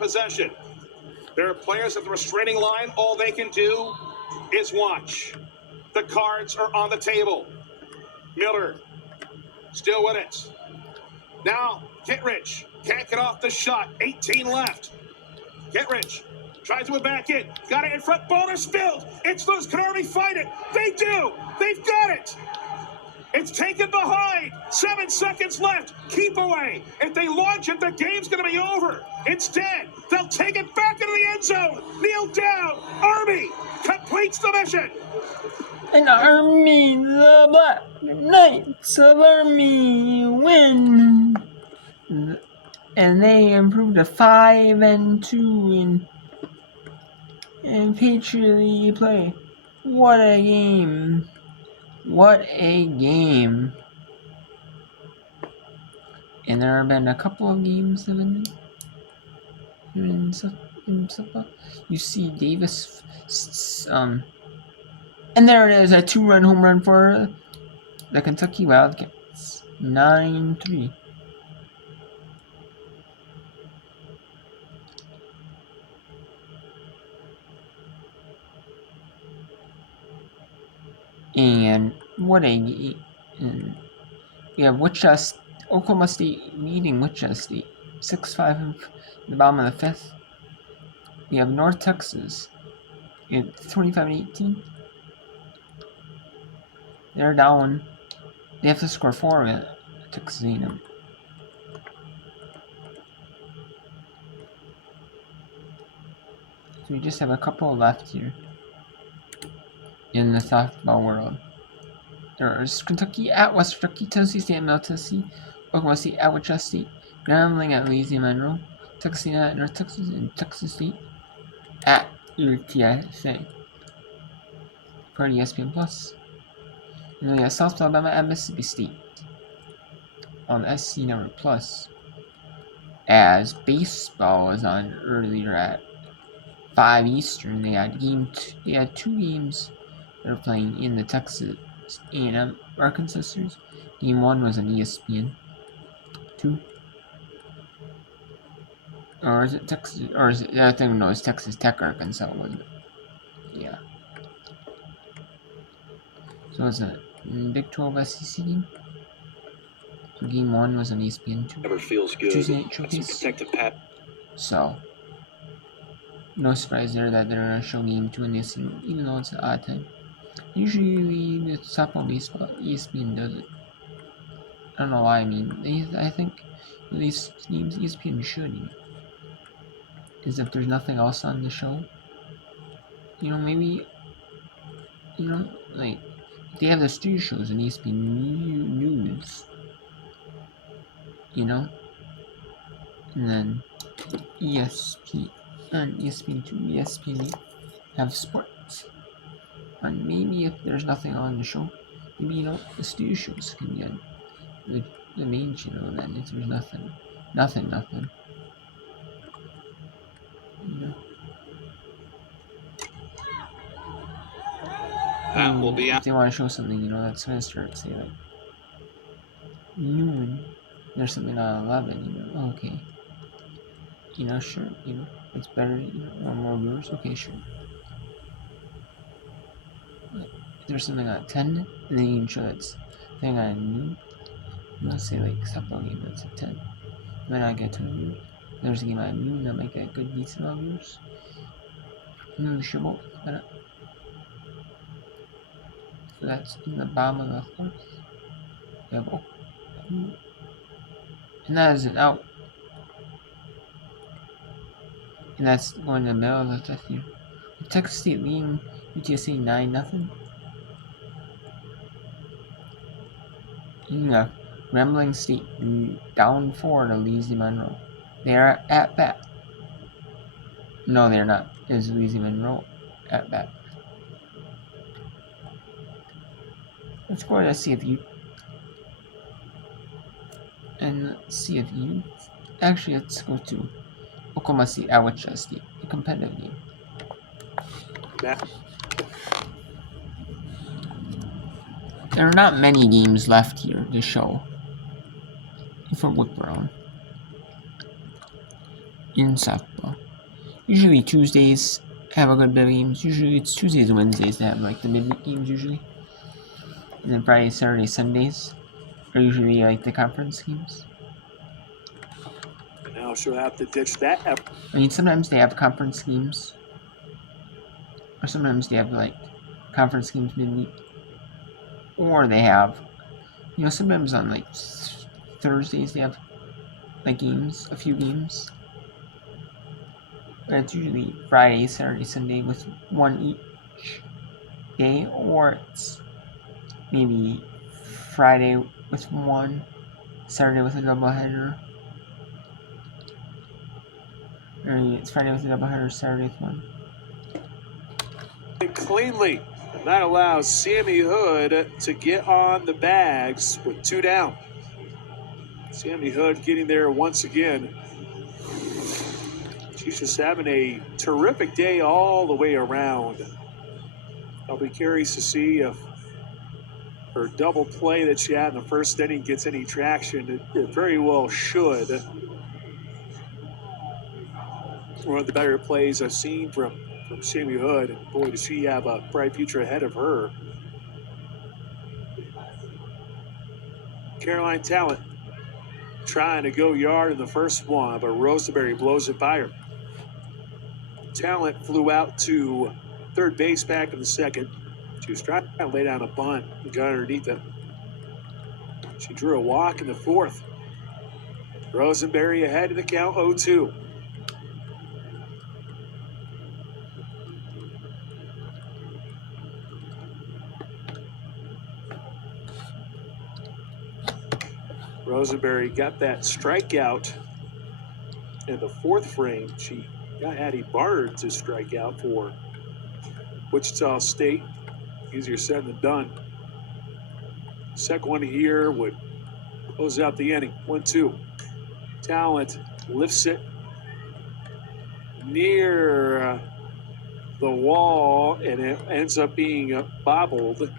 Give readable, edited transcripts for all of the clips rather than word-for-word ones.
possession. There are players at the restraining line. All they can do is watch. The cards are on the table. Miller still with it. Now, Kittredge can't get off the shot. 18 left. Kittredge tries to go back in. Got it in front. Ball is spilled. It's loose. Can Army find it? They do. They've got it. It's taken behind. 7 seconds left. Keep away. If they launch it, the game's going to be over. Instead, they'll take it back into the end zone. Kneel down. Army completes the mission. And Army, the Black Knights of Army win. And they improved to 5-2 in Patriot League play. What a game. What a game. And there have been a couple of games that have been in you see Davis, and there it is, a 2-run home run for the Kentucky Wildcats. 9-3. And what a game. We have Oklahoma State leading Wichita State 6-5 in the bottom of the 5th. We have North Texas at 25-18. They're down. They have to score 4 at Texas A&M. So we just have a couple left here in the softball world. There's Kentucky at West Kentucky, Tennessee State at Middle Tennessee, Oklahoma State at Wichita State, Grambling at Louisiana Monroe, Texas A&M at North Texas, and Texas State at UTSA for ESPN Plus. And then we have South Alabama at Mississippi State on SC Network Plus, as baseball is on earlier at 5 Eastern. They had 2 games that are playing in the Texas A&M Arkansas series. Game 1 was on ESPN 2. Or is it Texas? Or is it? I think no, it's Texas Tech Arkansas, wasn't it? Yeah. So it's a Big 12 SEC game. So game 1 was on ESPN 2. Never feels good. Tuesday Night Showcase. Protective pat. So no surprise there that they're gonna show game 2 on ESPN, even though it's an odd time. Usually with softball, baseball, ESPN does it. I don't know why. I mean, I think these games ESPN should. Is if there's nothing else on the show, maybe, like, they have the studio shows on ESPN News, and then ESPN 2, ESPN 8 have sports. And maybe if there's nothing on the show, maybe, the studio shows can get the main channel then if there's nothing. That will be out. If they want to show something, that's when I start say like noon. There's something on 11. Okay. Sure. It's better. Or more viewers. Okay, sure. But if there's something on 10, and then you can show that's thing on noon. Let's say like softball game that's at 10. Might not get 20 viewers. There's a game at noon that might get a good decent amount of viewers. Sure both. But so that's in the bottom of the 4th. Level. And that is an out. And that's going in the middle of the 5th here. With Texas State leading UTSA 9-0. Grambling State down 4 to Louisiana Monroe. They are at bat. No, they're not. It's Louisiana Monroe at bat. Let's go to CFU. And CFU. Actually, let's go to Oklahoma State at Wichita State. A competitive game. There are not many games left here to show for Wood Brown. in softball. Usually Tuesdays have a good bit of games. Usually it's Tuesdays and Wednesdays that have like the midweek games usually. And then Friday, Saturday, Sundays are usually like the conference games. And now she'll have to ditch that. I mean, sometimes they have conference games. Or sometimes they have like conference games midweek. Or they have, sometimes on like Thursdays they have like games, a few games. But it's usually Friday, Saturday, Sunday with one each day, or it's maybe Friday with one, Saturday with a doubleheader. Or it's Friday with a doubleheader, Saturday with one. Cleanly. And that allows Sammy Hood to get on the bags with 2 down. Sammy Hood getting there once again. She's just having a terrific day all the way around. I'll be curious to see if her double play that she had in the first inning gets any traction. It very well should. One of the better plays I've seen from Sammy Hood. And boy, does she have a bright future ahead of her. Caroline Talent trying to go yard in the first one, but Rosenberry blows it by her. Talent flew out to third base back in the second. She was trying to lay down a bunt and got underneath it. She drew a walk in the fourth. Rosenberry ahead in the count 0-2. Rosenberry got that strikeout in the fourth frame. She got Addie Bard to strike out for Wichita State. Easier said than done. Second one here would close out the inning. 1-2. Talent lifts it near the wall, and it ends up being bobbled.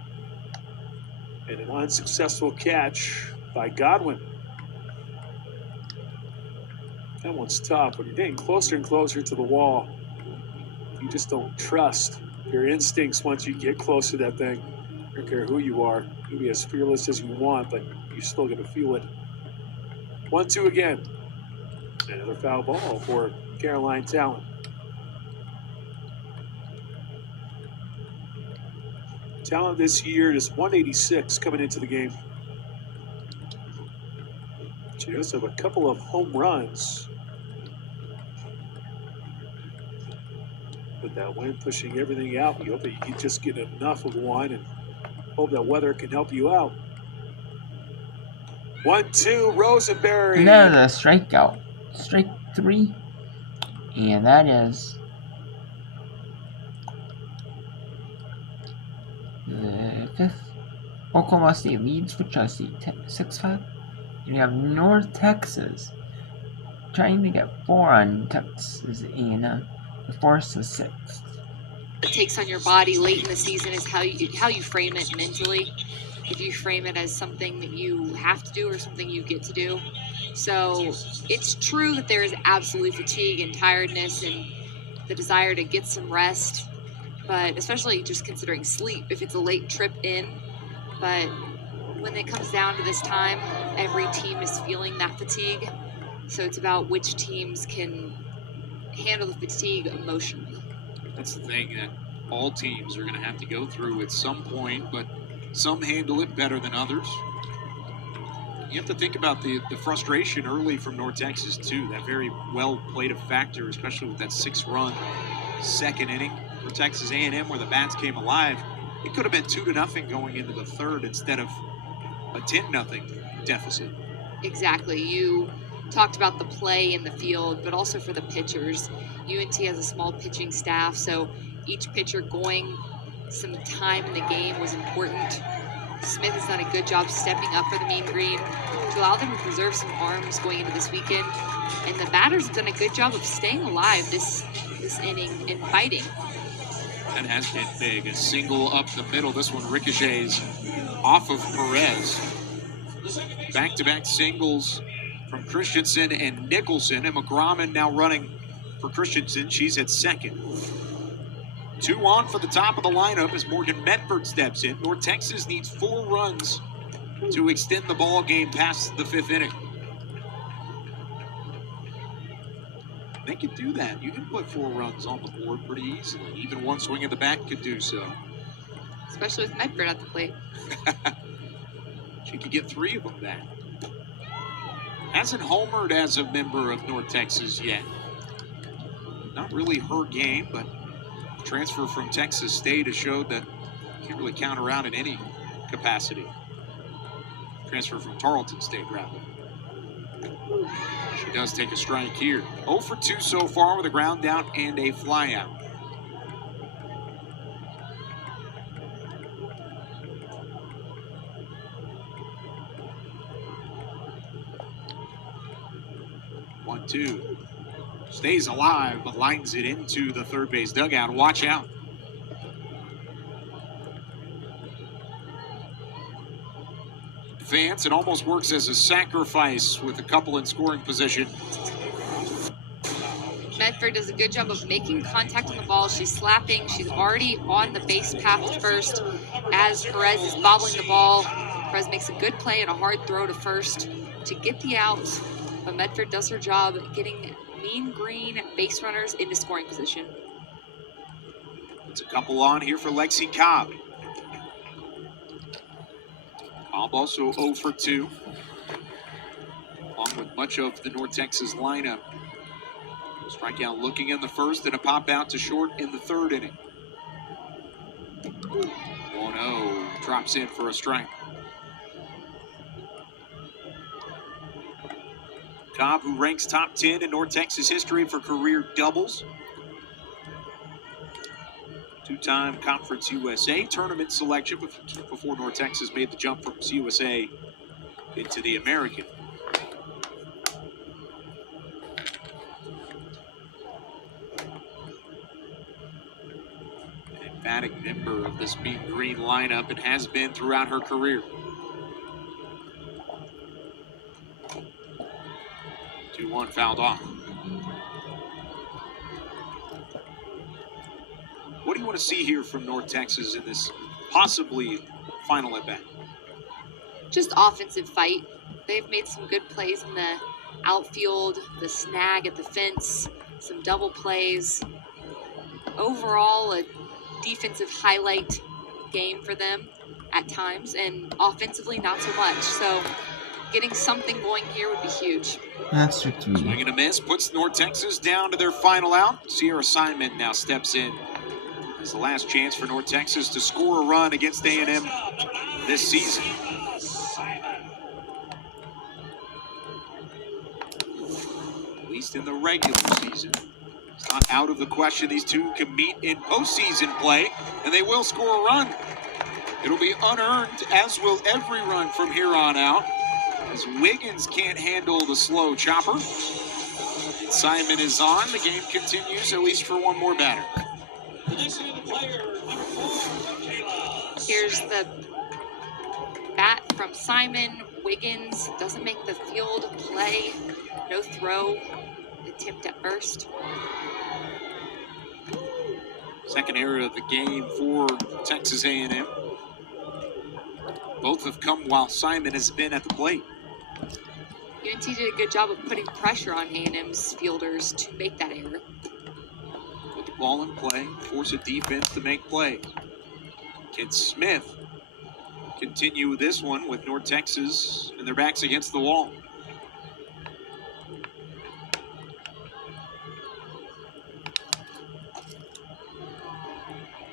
And an unsuccessful catch by Godwin. That one's tough. When you're getting closer and closer to the wall, you just don't trust your instincts once you get close to that thing. I don't care who you are. You can be as fearless as you want, but you're still going to feel it. 1-2 again. Another foul ball for Caroline Talent. Talent this year is 186 coming into the game. She does have a couple of home runs. With that wind pushing everything out, you hope that you can just get enough of one and hope that weather can help you out. 1-2, Rosenberry. And that is a strikeout. Strike 3. And that is the fifth. Oklahoma State leads Wichita State 6-5. And you have North Texas trying to get 4 on Texas A&M. The 4th to 6th. It takes on your body late in the season is how you frame it mentally. If you frame it as something that you have to do or something you get to do. So it's true that there is absolute fatigue and tiredness and the desire to get some rest, but especially just considering sleep if it's a late trip in. But when it comes down to this time, every team is feeling that fatigue. So it's about which teams can handle the fatigue emotionally. That's the thing that all teams are going to have to go through at some point, but some handle it better than others. You have to think about the frustration early from North Texas, too. That very well played a factor, especially with that 6-run second inning for Texas A&M where the bats came alive. It could have been 2-0 going into the third instead of a 10-0 deficit. Exactly. You talked about the play in the field, but also for the pitchers. UNT has a small pitching staff, so each pitcher going some time in the game was important. Smith has done a good job stepping up for the Mean Green to allow them to preserve some arms going into this weekend. And the batters have done a good job of staying alive this inning and fighting. That has been big. A single up the middle. This one ricochets off of Perez. Back-to-back singles from Christensen and Nicholson. And McGraman now running for Christensen. She's at second. 2 on for the top of the lineup as Morgan Medford steps in. North Texas needs 4 runs to extend the ball game past the 5th inning. They can do that. You can put 4 runs on the board pretty easily. Even one swing of the bat could do so. Especially with Medford at the plate. She could get 3 of them back. Hasn't homered as a member of North Texas yet. Not really her game, but transfer from Texas State has showed that can't really count her out in any capacity. Transfer from Tarleton State, rather. She does take a strike here. 0 for 2 so far with a ground out and a fly out. One, two. Stays alive, but lines it into the third base dugout. Watch out. Advance, it almost works as a sacrifice with a couple in scoring position. Medford does a good job of making contact on the ball. She's slapping. She's already on the base path to first as Perez is bobbling the ball. Perez makes a good play and a hard throw to first to get the out. But Medford does her job getting Mean Green base runners into scoring position. It's a couple on here for Lexi Cobb. Cobb also 0 for 2. Along with much of the North Texas lineup. Strikeout looking in the first and a pop out to short in the 3rd inning. 1-0 drops in for a strike. Cobb, who ranks top 10 in North Texas history for career doubles. 2-time Conference USA tournament selection before North Texas made the jump from USA into the American. An emphatic member of this Mean Green lineup and has been throughout her career. 2-1 fouled off. What do you want to see here from North Texas in this possibly final at bat? Just offensive fight. They've made some good plays in the outfield, the snag at the fence, some double plays. Overall, a defensive highlight game for them at times, and offensively not so much. So getting something going here would be huge. That's tricky. Swing and a miss puts North Texas down to their final out. Sierra Simon now steps in. It's the last chance for North Texas to score a run against A&M this season. At least in the regular season. It's not out of the question these two can meet in postseason play, and they will score a run. It'll be unearned, as will every run from here on out, as Wiggins can't handle the slow chopper. Simon is on. The game continues, at least for one more batter. Here's the bat from Simon. Wiggins doesn't make the field play. No throw. Attempt at first. Second error of the game for Texas A&M. Both have come while Simon has been at the plate. UNT did a good job of putting pressure on A&M's fielders to make that error. Put the ball in play, force a defense to make plays. Can Smith continue this one with North Texas and their backs against the wall?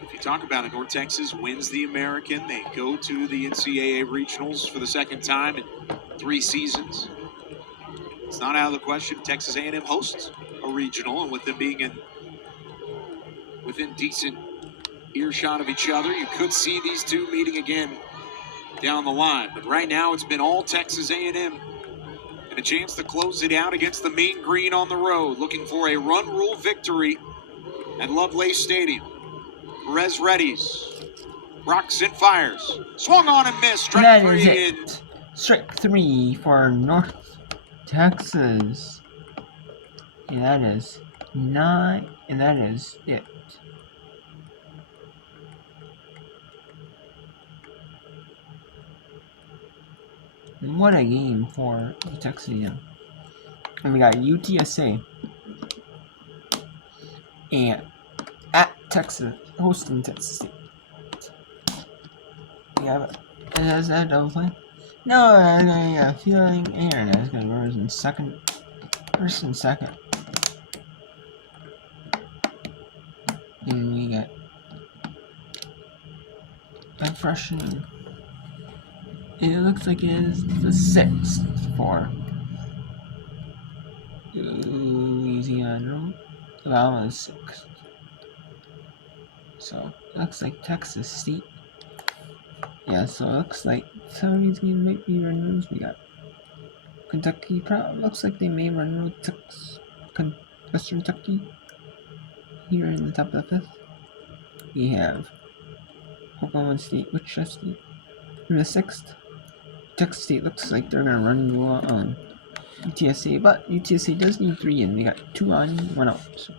If you talk about it, North Texas wins the American. They go to the NCAA regionals for the second time in 3 seasons. It's not out of the question Texas A&M hosts a regional, and with them being within decent earshot of each other, you could see these two meeting again down the line. But right now, it's been all Texas A&M, and a chance to close it out against the Mean Green on the road, looking for a run rule victory at Lovelace Stadium. Perez readies, rocks and fires, swung on and missed. Strike That 3 is in. it. Strike 3 for North Texas. Yeah, that is 9, and that is it. And what a game for the Texas A&M. And we got UTSA and at Texas, hosting Texas State. Yeah, but is that a double play? No, I got a feeling Aaron is going to go in second. First and second. And we got a freshman. It looks like it is the 6th for Louisiana. Alabama is 6th. So it looks like Texas State. Yeah, so it looks like some of these games might be run rules. We got Kentucky. Looks like they may run with Western Kentucky. Here in the top of the 5th, we have Oklahoma State, Wichita State. In the 6th, Texas State looks like they're gonna run on UTSA, but UTSA does need 3 in. They got 2 on, 1 out. So